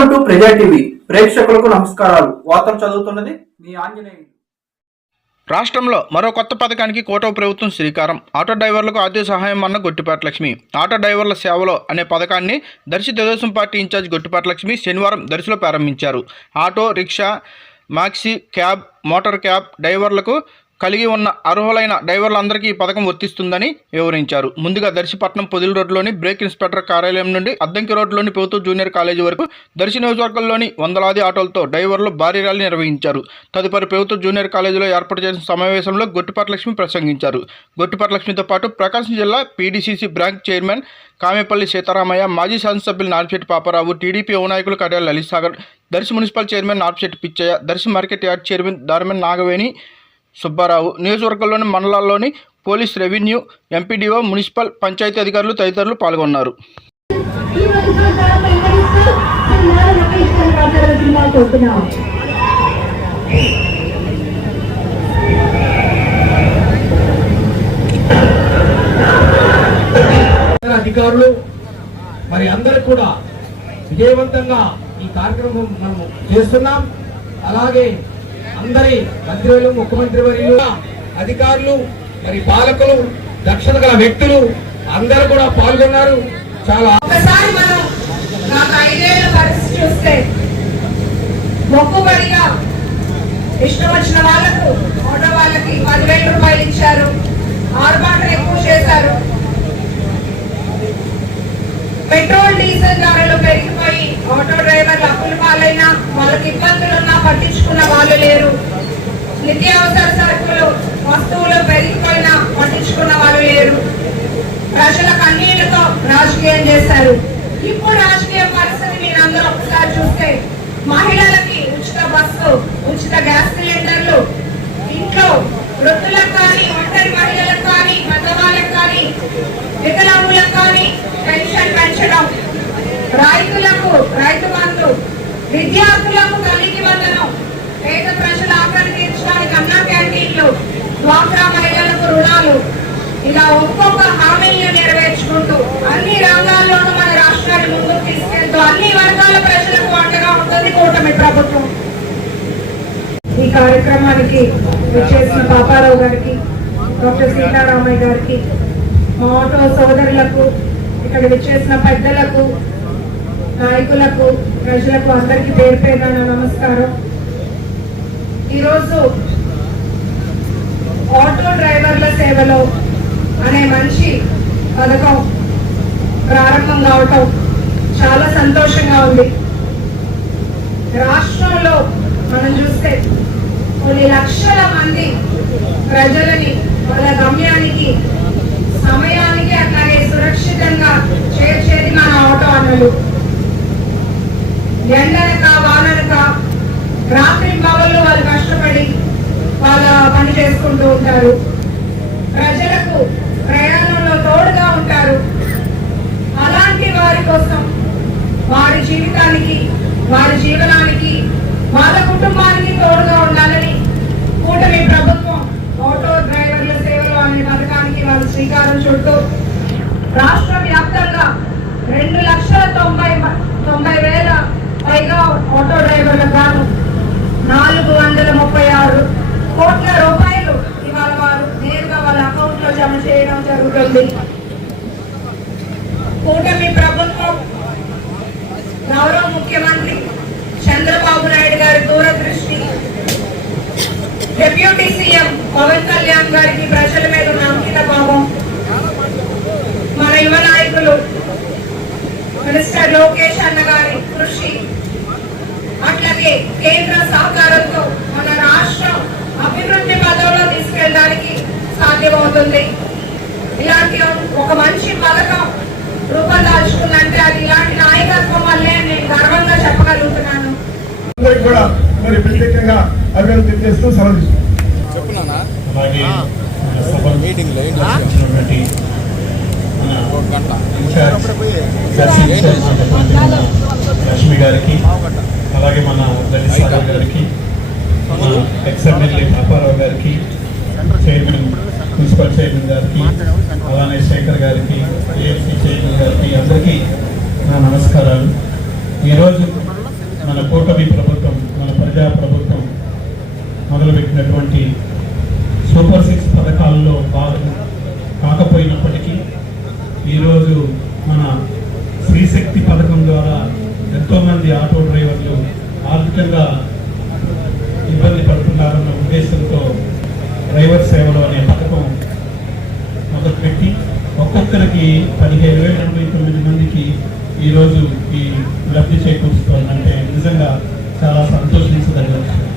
Welcome to ప్రజా TV ప్రేక్షకులకు నమస్కారాలు. వార్తలు చదువుతున్నది మీ ఆంజనేయులు. రాష్ట్రంలో మరో కొత్త పథకానికి కోటవ ప్రభుత్వం శ్రీకారం. ఆటో డ్రైవర్లకు ఆర్థిక సహాయం అన్న గొట్టిపాటి లక్ష్మి ఆటో డ్రైవర్ల సేవలో అనే పథకాన్ని దర్శి తెలుగుదేశం పార్టీ ఇన్ఛార్జ్ గొట్టిపాటి లక్ష్మి శనివారం దర్శిలో ప్రారంభించారు. Auto rickshaw maxi cab motor cab డ్రైవర్లకు కలిగి ఉన్న అర్హులైన డ్రైవర్లందరికీ ఈ పథకం వర్తిస్తుందని వివరించారు. ముందుగా దర్శిపట్నం పొదిలి రోడ్లోని బ్రేక్ ఇన్స్పెక్టర్ కార్యాలయం నుండి అద్దంకి రోడ్లోని ప్రభుత్వ జూనియర్ కాలేజీ వరకు దర్శి నియోజకవర్గంలోని వందలాది ఆటోలతో డ్రైవర్లు భారీ ర్యాలీ నిర్వహించారు. తదుపరి ప్రభుత్వ జూనియర్ కాలేజీలో ఏర్పాటు చేసిన సమావేశంలో గొట్టిపాటి లక్ష్మి ప్రసంగించారు. గొట్టిపాటి లక్ష్మితో పాటు ప్రకాశం జిల్లా PDCC branch chairman Kamepalli Seetharamaiah మాజీ శాసనసభ్యులు Narpisetti Paparao TDP యువనాయకులు Kadiyala Lalith Sagar Darsi municipal chairman Narpisetti Pichaiah Darsi market yard chairman Daraman Nagaveni Subbarao. నియోజకవర్గంలోని మండలాల్లోని police revenue MPDO municipal panchayat అధికారులు తదితరులు పాల్గొన్నారు. అధికారులు మరి అందరూ కూడా విజయవంతంగా ఈ కార్యక్రమం మనము చేస్తున్నాం. అలాగే అందరి మంత్రివర్యులు ముఖ్యమంత్రి వర్యులు అధికారులు మరి పాలకులు దక్షత గల వ్యక్తులు అందరూ కూడా పాల్గొన్నారు. చాలా ఒకసారి మనం నాకు ఐదేళ్ళ పరిస్థితి చూస్తే మొక్కుబడిగా ఇష్టం వచ్చిన వాళ్ళకు ఆటో వాళ్ళకి పదివేల రూపాయలు ఇచ్చారు. ఆరుబాట్లు ఎక్కువ చేశారు. పెట్రోల్ డీజిల్ ధరలు పెరిగిపోయి ఆటో డ్రైవర్లు అప్పుల పాలైనా వాళ్ళకి ఇబ్బందులున్నా పట్టించుకున్న వాళ్ళు లేరు. నిత్యావసర సరుకులు వస్తువులు పెరిగిపోయినా పట్టించుకున్న వాళ్ళు లేరు. ప్రజల కన్నీళ్ళతో రాజకీయం చేశారు. ఇప్పుడు రాజకీయ పరిస్థితి మీరు అందరూ ఒకసారి చూస్తే మహిళలకి ఉచిత బస్సు ఉచిత గ్యాస్ సిలిండర్లు ఇంట్లో వృద్ధులకు కానీ ఒంటరి మహిళలకు కానీ పెద్దవాళ్ళకు కానీ వికలాంగులకు కానీ పెన్షన్ పెంచడం రైతులకు రైతు బంధు విద్యార్థులకు కలిగి వందనం. పేద ప్రజల ఆకలి తీర్చడానికి అన్నా క్యాంటీన్లు డ్వాక్రా మహిళలకు రుణాలు. ఇలా ఒక్కొక్క హామీని నెరవేర్చుకుంటూ అన్ని రంగాల్లోనూ మన రాష్ట్రాన్ని ముందుకు తీసుకెళ్తూ అన్ని వర్గాల ప్రజలకు అండగా ఉంటుంది కూటమి ప్రభుత్వం. ఈ కార్యక్రమానికి విచ్చేసిన పాపారావు గారికి డాక్టర్ సీతారామయ్య గారికి మా ఆటో సోదరులకు ఇక్కడ విచ్చేసిన పెద్దలకు నాయకులకు ప్రజలకు అందరికీ పేరు పేరున నమస్కారం. ఈరోజు ఆటో డ్రైవర్ల సేవలో అనే మంచి పథకం ప్రారంభం కావటం చాలా సంతోషంగా ఉంది. రాష్ట్రంలో మనం చూస్తే కొన్ని లక్షల మంది ప్రజలని వాళ్ళ గమ్యానికి ఉంటారు. ప్రజలకు ప్రయాణంలో తోడుగా ఉంటారు. అలాంటి వారి కోసం వారి జీవితానికి వారి జీవనానికి వాళ్ళ కుటుంబానికి తోడుగా ఉండాలని కూటమి ప్రభుత్వం ఆటో డ్రైవర్ల సేవలు అనే పథకానికి వాళ్ళు శ్రీకారం చుట్టూ రాష్ట్ర వ్యాప్తంగా రెండు లక్షల తొంభై తొంభై వేల పైగా ఆటో డ్రైవర్ల గాను నాలుగు వందల ముప్పై ఆరు కోట్ల రూపాయలు ఉంటుంది కూటమి ప్రభుత్వం గౌరవ ముఖ్యమంత్రి చంద్రబాబు నాయుడు గారి దూరదృష్టి. డిప్యూటీ సీఎం పవన్ కళ్యాణ్ గారికి ప్రజల మీద ఉన్న అంకిత భావం మన యువ నాయకులు మినిస్టర్ లోకేష్ అన్న గారి కృషి. అట్లాగే కేంద్ర సహకారంతో మన రాష్ట్రం అభివృద్ధి పదంలో తీసుకెళ్ళడానికి సాధ్యమవుతుంది. ఇలాంటి ఒక మంచి పథకం రూపొందాల్చుకుందంటే అది ఇలాంటి నాయకత్వం వల్లే నేను గర్వంగా చెప్పగలుగుతున్నాను. కూడా మరి ప్రత్యేకంగా అభివృద్ధి చేస్తూ సెలవు. అలాగే మీటింగ్ లక్ష్మి గారికి అలాగే మన లలిత్ గారికి మన ఎక్స్ ఎమ్మెల్యే పాపారావు గారికి చైర్మన్ ప్రిన్సిపల్ చైర్మన్ గారికి అలానే శేఖర్ గారికి ఏఎంసీ చైర్మన్ గారికి అందరికీ నా నమస్కారాలు. ఈరోజు మన కూటమి ప్రభుత్వం మన ప్రజా ప్రభుత్వం మొదలుపెట్టినటువంటి సూపర్ సిక్స్ పథకాల్లో భాగం కాకపోయినప్పటికీ ఈరోజు మన శ్రీశక్తి పథకం ద్వారా ఎంతోమంది ఆటో డ్రైవర్లు ఆర్థికంగా ఇబ్బంది పడుతున్నారన్న ఉద్దేశంతో డ్రైవర్ సేవలు అనే పథకం మొదలుపెట్టి మనకి పదిహేను వేల ఎనభై తొమ్మిది మందికి ఈరోజు ఈ లబ్ధి చేకూరుస్తోందంటే నిజంగా చాలా సంతోషించదగ్గ విషయం.